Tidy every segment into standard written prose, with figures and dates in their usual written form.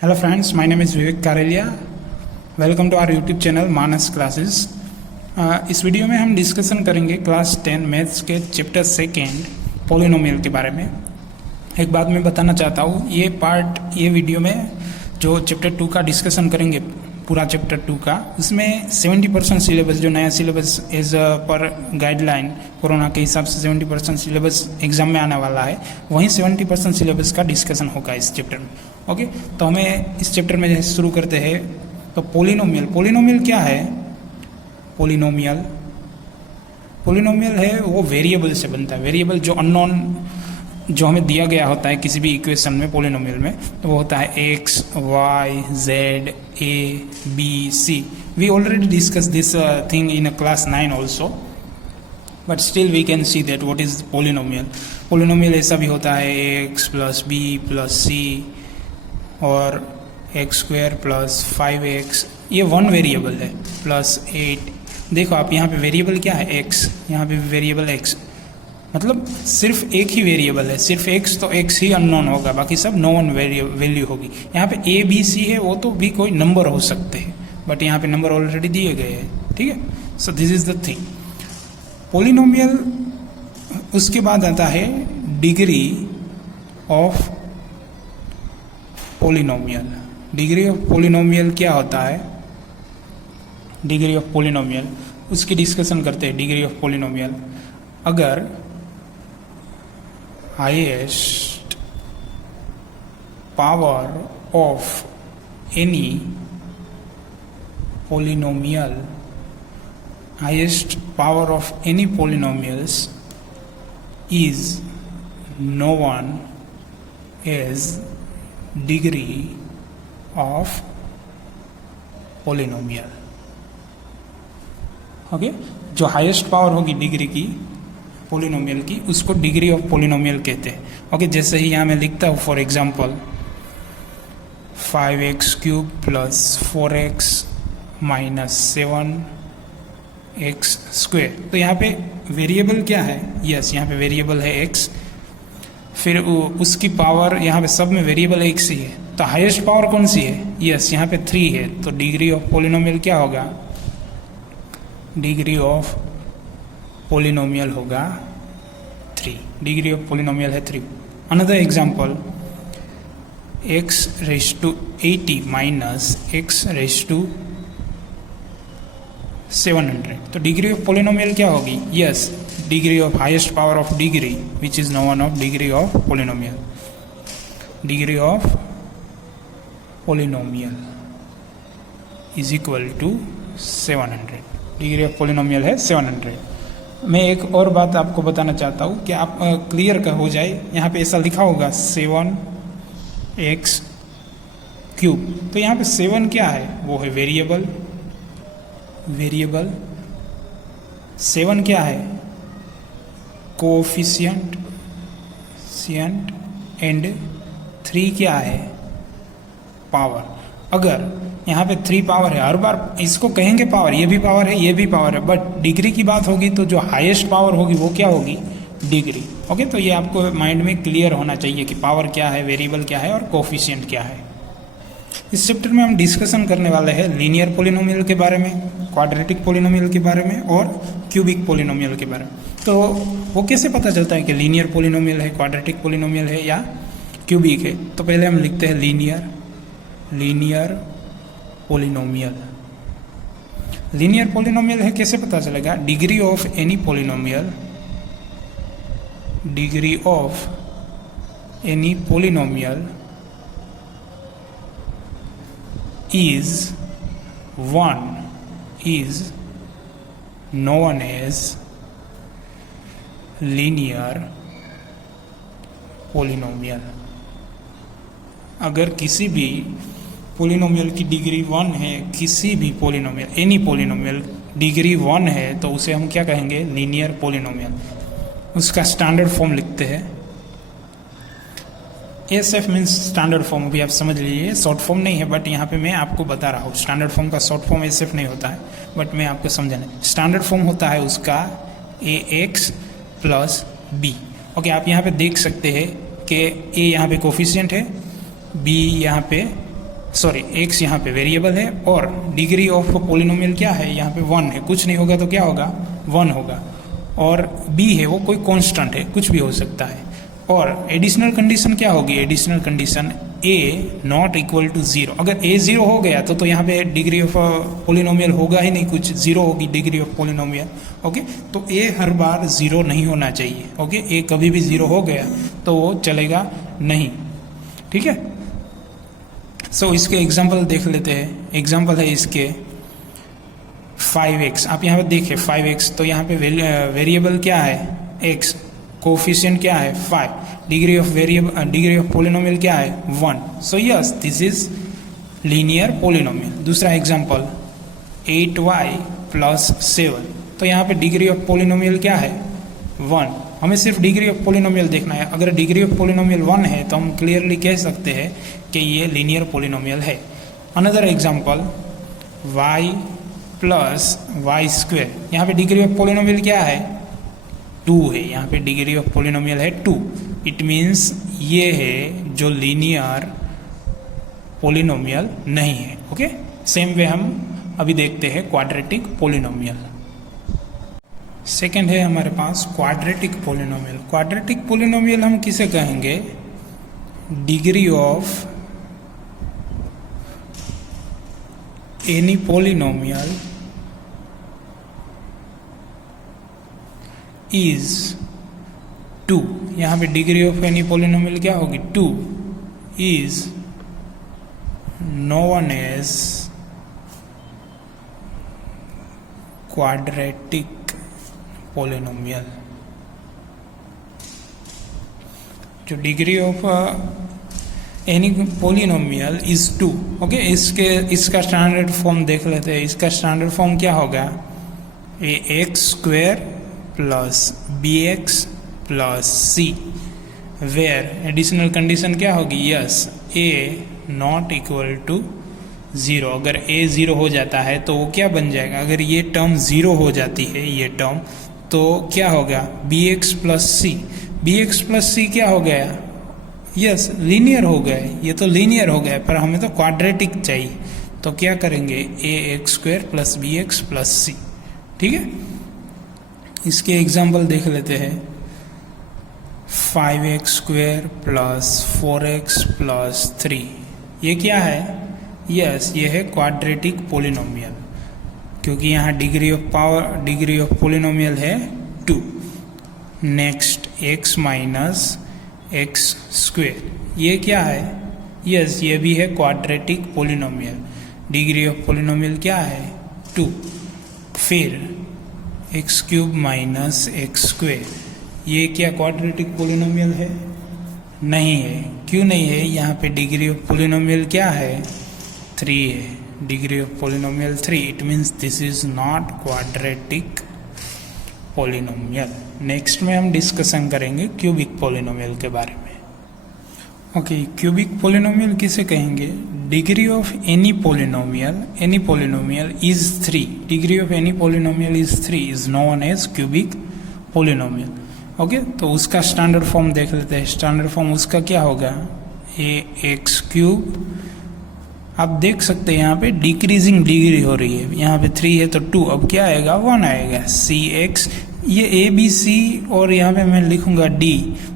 Hello friends, my name is Vivek Karelia. Welcome to our YouTube channel Manas classes. इस video में हम discussion करेंगे class 10 maths के chapter second polynomial के बारे में। एक बात मैं बताना चाहता हूँ, ये वीडियो में जो चैप्टर 2 का डिस्कशन करेंगे, पूरा चैप्टर 2 का, उसमें 70% सिलेबस, जो नया syllabus as per guideline corona के हिसाब से 70% सिलेबस एग्जाम में आने वाला है, वहीं 70% सिलेबस का डिस्कशन होगा इस चैप्टर में। ओके, तो हमें इस चैप्टर में जैसे शुरू करते हैं, तो पोलिनोमियल क्या है? पोलिनोमियल है वो वेरिएबल से बनता है। वेरिएबल जो अननोन, जो हमें दिया गया होता है किसी भी इक्वेशन में, पोलिनोमियल में, तो वो होता है X, Y, Z, A, B, C. We already discuss this thing in class 9 also, but still we can see that what is polynomial. Polynomial ऐसा भी होता है X plus B plus C और एक्स स्क्वायर प्लस 5x, ये one variable है, plus 8। देखो आप यहाँ पे वेरिएबल क्या है? एक्स, यहाँ पे वेरिएबल एक्स, मतलब सिर्फ एक ही वेरिएबल है, सिर्फ एक्स, तो एक्स ही अननोन होगा, बाकी सब नोन वैल्यू होगी। यहाँ पे ए बी सी है, वो तो भी कोई नंबर हो सकते हैं, बट यहाँ पे नंबर ऑलरेडी दिए गए हैं। ठीक है, so this is the thing polynomial. उसके बाद आता है degree of polynomial. Degree of polynomial क्या होता है? डिग्री ऑफ पोलिनोमियल, उसकी डिस्कशन करते हैं। डिग्री ऑफ पोलिनोमियल, अगर highest power of any polynomial, highest power of any polynomials is known as degree of polynomial. Okay, जो हाईएस्ट पावर होगी degree की पोलिनोमियल की, उसको डिग्री ऑफ पोलिनोमियल कहते हैं। ओके, जैसे ही यहाँ मैं लिखता हूँ, for example 5x cube plus 4x minus 7x square, तो यहाँ पे वेरिएबल क्या है? यस, यहाँ पे वेरिएबल है x, फिर उसकी पावर, यहाँ पे सब में वेरिएबल x ही है, तो हाईएस्ट पावर कौन सी है? यस, यहाँ पे 3 है, तो डिग्री ऑफ पोलिनोमियल क्या होगा? डिग्री ऑफ पोलिनोमियल होगा 3। डिग्री ऑफ पोलिनोमियल है 3। Another example, x raise to 80 minus x raise to 700, तो डिग्री ऑफ पोलिनोमियल क्या होगी? Yes, degree of highest power of degree which is known of degree of polynomial. Degree of polynomial is equal to 700। Degree of polynomial है 700। मैं एक और बात आपको बताना चाहता हूँ कि आप क्लियर का हो जाए। यहाँ पे ऐसा लिखा होगा 7x क्यूब, तो यहाँ पे 7 क्या है? वो है वेरिएबल। 7 क्या है? कोएफिशिएंट एंड 3 क्या है? पावर। अगर यहाँ पे 3 पावर है, हर बार इसको कहेंगे पावर, ये भी पावर है, ये भी पावर है, बट डिग्री की बात होगी तो जो हाईएस्ट पावर होगी वो क्या होगी? डिग्री। ओके, तो ये आपको माइंड में क्लियर होना चाहिए कि पावर क्या है, वेरिएबल क्या है और कोएफिशिएंट क्या है। इस चैप्टर में हम डिस्कशन करने वाले हैं लीनियर पोलिनोमियल के बारे में, क्वाड्रेटिक पोलिनोमियल के बारे में और क्यूबिक पोलिनोमियल के बारे में। तो वो कैसे पता चलता है कि लीनियर पोलिनोमियल है, क्वाड्रेटिक पोलिनोमियल है या क्यूबिक है? तो पहले हम लिखते हैं लीनियर पोलिनोमियल। लीनियर पोलिनोमियल है, कैसे पता चलेगा? Degree of any polynomial, degree of any polynomial is known as linear polynomial। अगर किसी भी पोलिनोमियल की डिग्री 1 है, किसी भी पोलिनोमियल, एनी पोलिनोमियल डिग्री 1 है, तो उसे हम क्या कहेंगे? Linear polynomial. उसका स्टैंडर्ड फॉर्म लिखते हैं। SF मीन्स स्टैंडर्ड फॉर्म, भी आप समझ लीजिए, शॉर्ट फॉर्म नहीं है, बट यहाँ पे मैं आपको बता रहा हूँ। स्टैंडर्ड फॉर्म का शॉर्ट फॉर्म SF नहीं होता है, बट मैं आपको समझाना। स्टैंडर्ड फॉर्म होता है उसका AX प्लस B। ओके, आप यहाँ पे देख सकते हैं कि A यहाँ पे कोफिशिएंट है, B यहाँ पे सॉरी x यहाँ पे वेरिएबल है और डिग्री ऑफ पोलिनोमियल क्या है, यहाँ पे 1 है, कुछ नहीं होगा तो क्या होगा 1 होगा, और b है वो कोई कांस्टेंट है, कुछ भी हो सकता है। और एडिशनल कंडीशन क्या होगी, additional condition a not equal to 0। अगर a 0 हो गया तो यहाँ पे डिग्री ऑफ पोलिनोमियल होगा ही नहीं, कुछ 0 होगी डिग्री ऑफ पोलिनोमियल। ओके, तो a हर बार 0 नहीं होना चाहिए। ओके, a कभी भी 0 हो गया तो वो चलेगा नहीं, ठीक है। सो इसके एग्जाम्पल देख लेते हैं। एग्जाम्पल है इसके 5x, आप यहाँ पे देखिए 5x, तो यहाँ पे वेरिएबल क्या है x, कोफिशिएंट क्या है 5, degree of variable degree of polynomial क्या है 1। So yes, this is linear polynomial. दूसरा एग्जाम्पल 8y प्लस 7, तो यहाँ पे डिग्री ऑफ पोलिनोमियल क्या है 1। हमें सिर्फ डिग्री ऑफ पोलिनोमियल देखना है। अगर डिग्री ऑफ पोलिनोमियल 1 है तो हम क्लियरली कह सकते हैं कि ये लीनियर पोलिनोमियल है। Another example y plus Y square, यहाँ पे डिग्री ऑफ पोलिनोमियल क्या है 2 है, यहाँ पे डिग्री ऑफ पोलिनोमियल है 2। इट मीन्स ये है जो लीनियर पोलिनोमियल नहीं है। ओके, सेम वे हम अभी देखते हैं क्वाड्रेटिक पोलिनोमियल। सेकेंड है हमारे पास क्वाड्रेटिक पोलिनोमियल। क्वाड्रेटिक पोलिनोमियल हम किसे कहेंगे, degree of any polynomial is 2। यहाँ पे डिग्री ऑफ एनी पोलिनोमियल क्या होगी 2 is known as quadratic polynomial. जो degree of any polynomial is 2। Okay, इसका स्टैंडर्ड फॉर्म देख लेते हैं। इसका स्टैंडर्ड फॉर्म क्या होगा, ax square plus bx plus c, where additional condition क्या होगी, yes a not equal to 0। अगर a 0 हो जाता है तो वो क्या बन जाएगा, अगर ये टर्म 0 हो जाती है ये टर्म, तो क्या होगा bx plus c। bx plus c क्या हो गया, यस लीनियर हो गया। ये तो लीनियर हो गया, पर हमें तो क्वाड्रेटिक चाहिए, तो क्या करेंगे ax square plus bx plus c, ठीक है। इसके एग्जाम्पल देख लेते हैं 5x square plus 4x plus 3, ये क्या है, यस ये है क्वाड्रेटिक पोलिनोमियल, क्योंकि यहाँ डिग्री ऑफ पोलिनोमियल है 2। Next x minus x square, ये क्या है, यस ये भी है quadratic polynomial. Degree of polynomial क्या है 2। फिर x cube minus x square, ये क्या क्वाड्रेटिक पोलिनोमियल है, नहीं है। क्यों नहीं है, यहाँ पे डिग्री ऑफ पोलिनोमियल क्या है 3 है, degree of polynomial 3। It means this is not quadratic polynomial. Next में हम डिस्कशन करेंगे क्यूबिक पोलिनोमियल के बारे में। ओके, क्यूबिक पोलिनोमियल किसे कहेंगे, degree of any polynomial is 3। Degree of any polynomial is 3 is known as cubic polynomial. Okay, तो उसका स्टैंडर्ड फॉर्म देख लेते हैं। स्टैंडर्ड फॉर्म उसका क्या होगा, ax क्यूब, आप देख सकते हैं यहाँ पे डिक्रीजिंग डिग्री हो रही है, यहाँ पे 3 है तो 2, अब क्या आएगा 1 आएगा। cx, ये a b c और यहाँ पे मैं लिखूंगा d,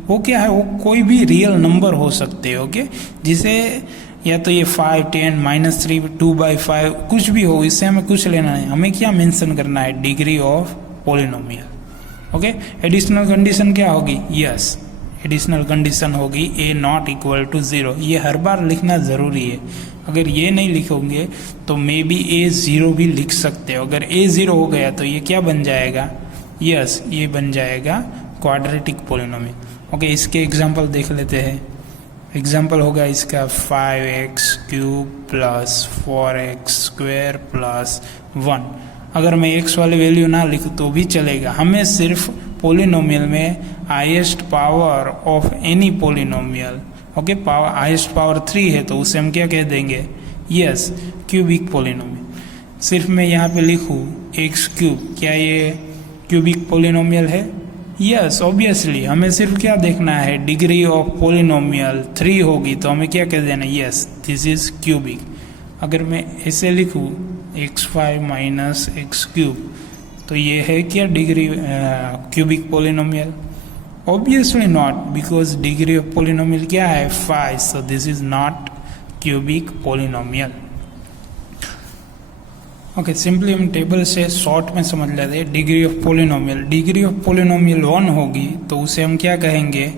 वो क्या है, वो कोई भी रियल नंबर हो सकते हैं। ओके, जिसे या तो ये 5, 10, -3, 2/5 कुछ भी हो, इससे हमें कुछ लेना नहीं। हमें क्या मेंशन करना है, degree of polynomial. Okay, additional condition क्या होगी, यस एडिशनल कंडीशन होगी a नॉट इक्वल टू 0। ये हर बार लिखना ज़रूरी है, अगर ये नहीं लिखोगे तो मे बी a 0 भी लिख सकते हो। अगर a 0 हो गया तो ये क्या बन जाएगा, यस ये बन जाएगा क्वाड्रेटिक पोलिनोमियल। ओके, इसके एग्जांपल देख लेते हैं। एग्जांपल होगा इसका 5x cube plus 4x square plus 1। अगर मैं x वाले वैल्यू ना लिखूँ तो भी चलेगा, हमें सिर्फ पोलिनोमियल में highest power of any polynomial, okay highest power 3 है तो उसे हम क्या कह देंगे, यस क्यूबिक पोलिनोमियल। सिर्फ मैं यहाँ पे लिखूँ x क्यूब, क्या ये क्यूबिक पोलिनोमियल है, यस ऑब्वियसली। हमें सिर्फ क्या देखना है, डिग्री ऑफ पोलिनोमियल 3 होगी तो हमें क्या कह देना, यस दिस इज क्यूबिक। अगर मैं ऐसे लिखूँ x5 माइनस एक्स क्यूब, तो ये है क्या degree cubic polynomial? Obviously not, because degree of polynomial क्या है 5, so this is not cubic polynomial. Okay, simply हम टेबल से शॉर्ट में समझ लेते हैं। Degree of polynomial, degree of polynomial 1 होगी तो उसे हम क्या कहेंगे?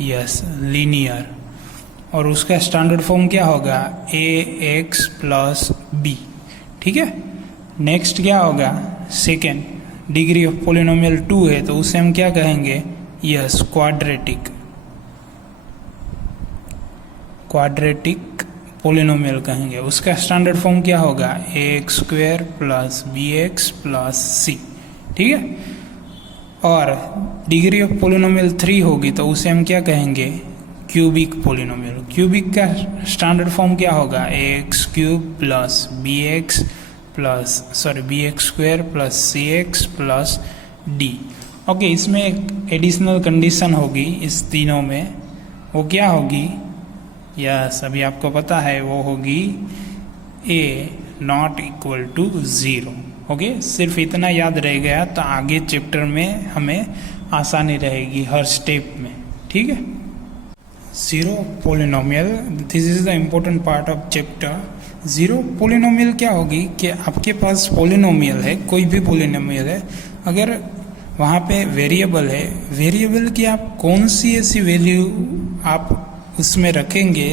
Yes, linear. और उसका स्टैंडर्ड फॉर्म क्या होगा? ax plus B. ठीक है, नेक्स्ट क्या होगा? सेकेंड, डिग्री ऑफ पोलिनोमियल 2 है तो उसे हम क्या कहेंगे? Yes, quadratic. क्वाड्रेटिक पोलिनोमियल कहेंगे। उसका स्टैंडर्ड फॉर्म क्या होगा? ax square plus bx plus c। ठीक है, और डिग्री ऑफ पोलिनोमियल 3 होगी तो उसे हम क्या कहेंगे? Cubic polynomial. क्यूबिक का स्टैंडर्ड फॉर्म क्या होगा? ax cube plus bx square plus cx plus d। Okay, इसमें एक एडिशनल कंडीशन होगी इस तीनों में, वो क्या होगी? यस, अभी आपको पता है, वो होगी a not equal to 0। Okay, सिर्फ इतना याद रह गया तो आगे चैप्टर में हमें आसानी रहेगी हर स्टेप में। ठीक है, zero polynomial, this is the important part of chapter. Zero polynomial क्या होगी कि आपके पास पोलिनोमियल है, कोई भी पोलिनोमियल है, अगर वहाँ पे वेरिएबल है, वेरिएबल की आप कौन सी ऐसी वैल्यू आप उसमें रखेंगे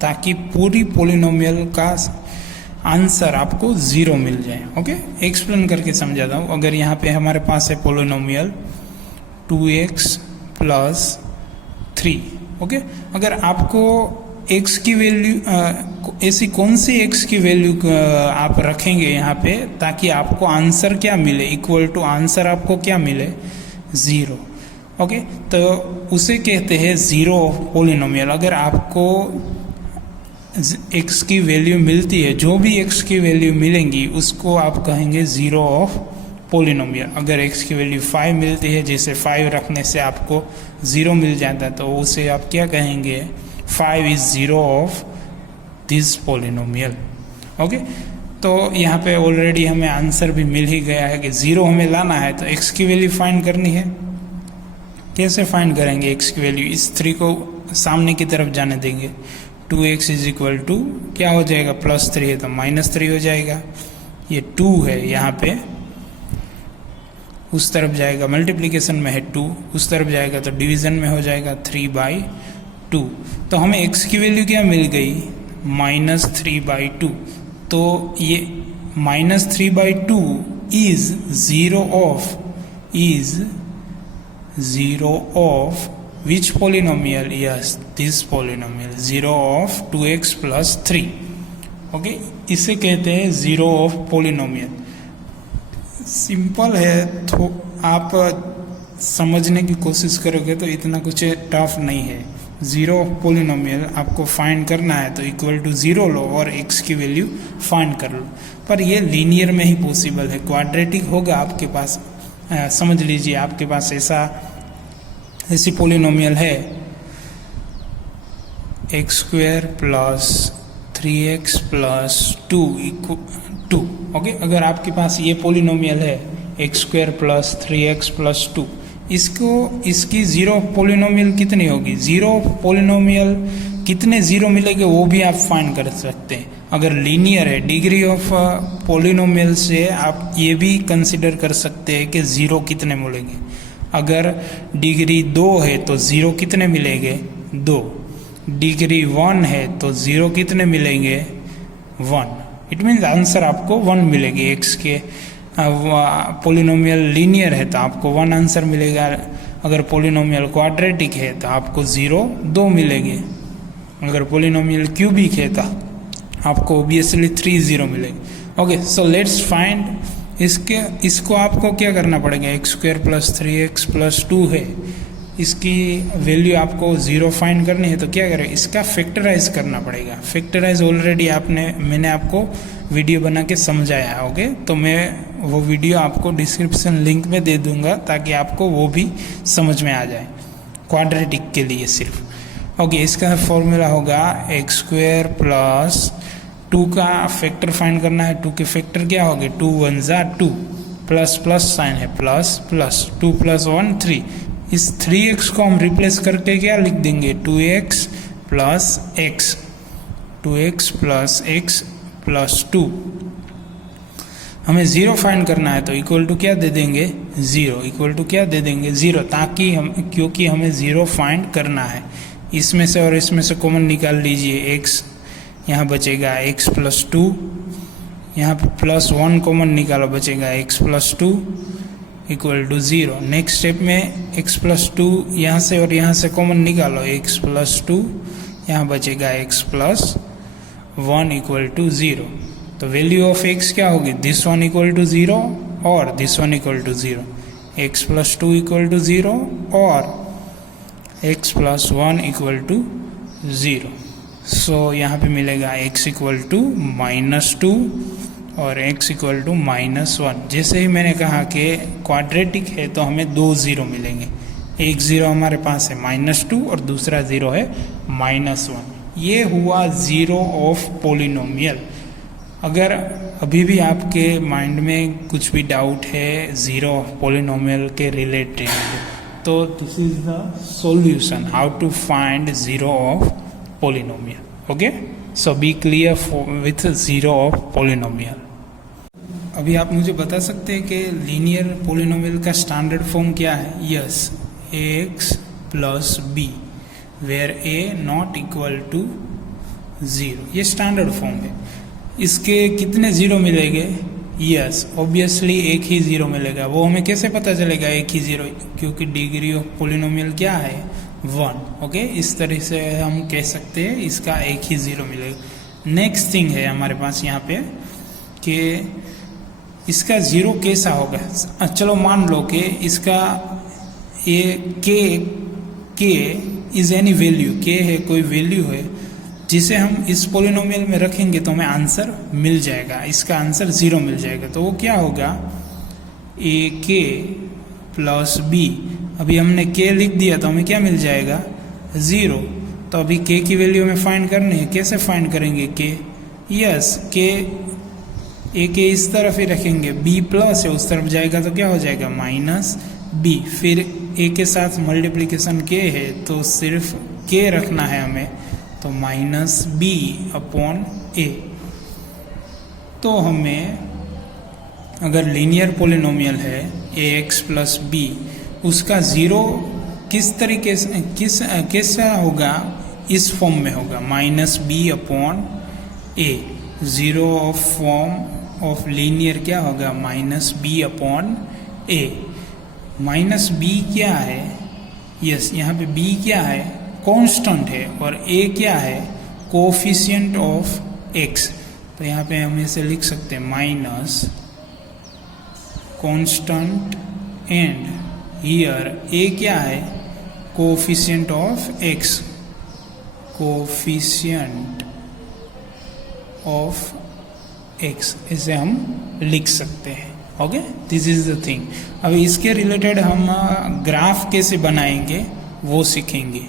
ताकि पूरी पोलिनोमियल का आंसर आपको 0 मिल जाए। ओके, एक्सप्लेन करके समझाता हूँ। अगर यहाँ पे हमारे पास है पोलिनोमियल 2x प्लस 3। ओके, अगर आपको x की वैल्यू ऐसी कौन सी x की वैल्यू आप रखेंगे यहाँ पे ताकि आपको आंसर क्या मिले? इक्वल टू आंसर आपको क्या मिले? 0। ओके, तो उसे कहते हैं जीरो ऑफ पोलिनोमियल। अगर आपको x की वैल्यू मिलती है, जो भी x की वैल्यू मिलेंगी उसको आप कहेंगे जीरो ऑफ पोलिनोमियल। अगर x की वैल्यू 5 मिलती है, जैसे 5 रखने से आपको 0 मिल जाता है, तो उसे आप क्या कहेंगे? 5 is zero of this polynomial. Okay, तो यहाँ पे ऑलरेडी हमें आंसर भी मिल ही गया है कि 0 हमें लाना है तो x की वैल्यू फाइंड करनी है। कैसे फाइंड करेंगे x की वैल्यू? इस 3 को सामने की तरफ जाने देंगे। 2x इज इक्वल टू क्या हो जाएगा? प्लस 3 है तो माइनस 3 हो जाएगा। ये 2 है यहाँ पे, उस तरफ जाएगा, मल्टीप्लिकेशन में है 2, उस तरफ जाएगा तो डिवीजन में हो जाएगा 3/2। तो हमें x की वैल्यू क्या मिल गई? -3/2। तो ये -3/2 is zero of which polynomial? Yes, this polynomial, 0 of 2x plus 3। Okay, इसे कहते हैं जीरो ऑफ पोलिनोमियल। सिंपल है, तो आप समझने की कोशिश करोगे तो इतना कुछ टफ नहीं है। जीरो ऑफ पोलिनोमियल आपको फाइंड करना है तो इक्वल टू 0 लो और x की वैल्यू फाइंड कर लो, पर ये लीनियर में ही पॉसिबल है। क्वाड्रेटिक होगा आपके पास, समझ लीजिए आपके पास ऐसी पोलिनोमियल है x square plus 3x plus 2। Okay, अगर आपके पास ये पोलिनोमियल है x square plus 3x plus 2, इसकी जीरो ऑफ पोलिनोमियल कितनी होगी? जीरो ऑफ पोलिनोमियल कितने जीरो मिलेंगे वो भी आप फाइंड कर सकते हैं। अगर लीनियर है, डिग्री ऑफ पोलिनोमियल से आप ये भी कंसिडर कर सकते हैं कि जीरो कितने मिलेंगे। अगर डिग्री 2 है तो जीरो कितने मिलेंगे? 2। डिग्री 1 है तो जीरो कितने मिलेंगे? 1। इट मीन्स आंसर आपको 1 मिलेगी। x के पोलिनोमियल लीनियर है तो आपको 1 आंसर मिलेगा। अगर पोलिनोमियल क्वाड्रेटिक है तो आपको 0 2 मिलेंगे। अगर पोलिनोमियल क्यूबिक है तो आपको ऑब्वियसली 3 0 मिलेंगे। ओके, सो लेट्स फाइंड इसको आपको क्या करना पड़ेगा? x square plus 3x plus 2 है, इसकी वैल्यू आपको 0 फाइंड करनी है तो क्या करें? इसका फैक्टराइज करना पड़ेगा। फैक्टराइज ऑलरेडी मैंने आपको वीडियो बना के समझाया है। ओके, तो मैं वो वीडियो आपको डिस्क्रिप्शन लिंक में दे दूंगा ताकि आपको वो भी समझ में आ जाए, क्वाड्रेटिक के लिए सिर्फ। ओके, इसका फॉर्मूला होगा x स्क्वायर प्लस 2 का फैक्टर फाइंड करना है। 2 के फैक्टर क्या हो गए, 2 1 जा 2, प्लस प्लस साइन है, प्लस प्लस 2 + 1 3। इस 3x को हम रिप्लेस करके क्या लिख देंगे, 2x plus x, 2x plus x plus 2। हमें 0 फाइंड करना है तो इक्वल टू क्या दे देंगे, 0, इक्वल टू क्या दे देंगे, 0, ताकि हम, क्योंकि हमें 0 फाइंड करना है। इसमें से और इसमें से कॉमन निकाल लीजिए, x यहाँ बचेगा x प्लस 2, यहाँ पे प्लस 1 कॉमन निकालो, बचेगा x plus 2 equal to 0। Next step में x प्लस 2 यहाँ से और यहाँ से कॉमन निकालो, x प्लस 2, यहाँ बचेगा x प्लस 1 इक्वल टू 0। तो वैल्यू ऑफ x क्या होगी, दिस वन इक्वल टू 0 और this one equal to 0, x plus 2 equal to 0 और x plus 1 equal to 0। So यहाँ पे मिलेगा x इक्वल टू -2 और x इक्वल टू -1। जैसे ही मैंने कहा कि क्वाड्रेटिक है तो हमें 2 0 मिलेंगे। एक 0 हमारे पास है -2 और दूसरा 0 है -1। ये हुआ 0 ऑफ पोलिनोमियल। अगर अभी भी आपके माइंड में कुछ भी डाउट है 0 ऑफ पोलिनोमियल के रिलेटेड, तो this is the solution how to find 0 of polynomial. Okay, so be clear with 0 of polynomial. अभी आप मुझे बता सकते हैं कि लीनियर पोलिनोमियल का स्टैंडर्ड फॉर्म क्या है। Yes, ax plus b where a not equal to 0, ये स्टैंडर्ड फॉर्म है। इसके कितने 0 मिलेंगे, यस ऑब्वियसली एक ही 0 मिलेगा। वो हमें कैसे पता चलेगा एक ही 0, क्योंकि डिग्री ऑफ पोलिनोमियल क्या है, 1। ओके, इस तरह से हम कह सकते हैं इसका एक ही 0 मिलेगा। नेक्स्ट थिंग है हमारे पास यहाँ पे कि इसका 0 कैसा होगा। चलो मान लो कि इसका ये k is any value, k है कोई वैल्यू है जिसे हम इस पोलिनोमियल में रखेंगे तो हमें आंसर मिल जाएगा, इसका आंसर 0 मिल जाएगा। तो वो क्या होगा, ak प्लस b। अभी हमने k लिख दिया तो हमें क्या मिल जाएगा, 0। तो अभी k की वैल्यू हमें फाइंड करनी है। कैसे फाइंड करेंगे k, यस k a के इस तरफ ही रखेंगे, b प्लस है उस तरफ जाएगा तो क्या हो जाएगा, -b। फिर a के साथ मल्टीप्लिकेशन k है तो सिर्फ k रखना है हमें, तो -b अपॉन a। तो हमें अगर लीनियर पोलिनोमियल है ax प्लस b, उसका 0 किस तरीके से कैसा होगा, इस फॉर्म में होगा, -b upon a। 0 of form of linear क्या होगा, -b अपॉन a। -b क्या है, यस यहाँ पे b क्या है, कांस्टेंट है, और a क्या है, कोफिशिएंट ऑफ x। तो यहाँ पे हम इसे लिख सकते हैं minus constant and here a क्या है, coefficient of x, coefficient of x, इसे हम लिख सकते हैं। Okay, this is the thing. अब इसके रिलेटेड हम ग्राफ कैसे बनाएंगे वो सीखेंगे।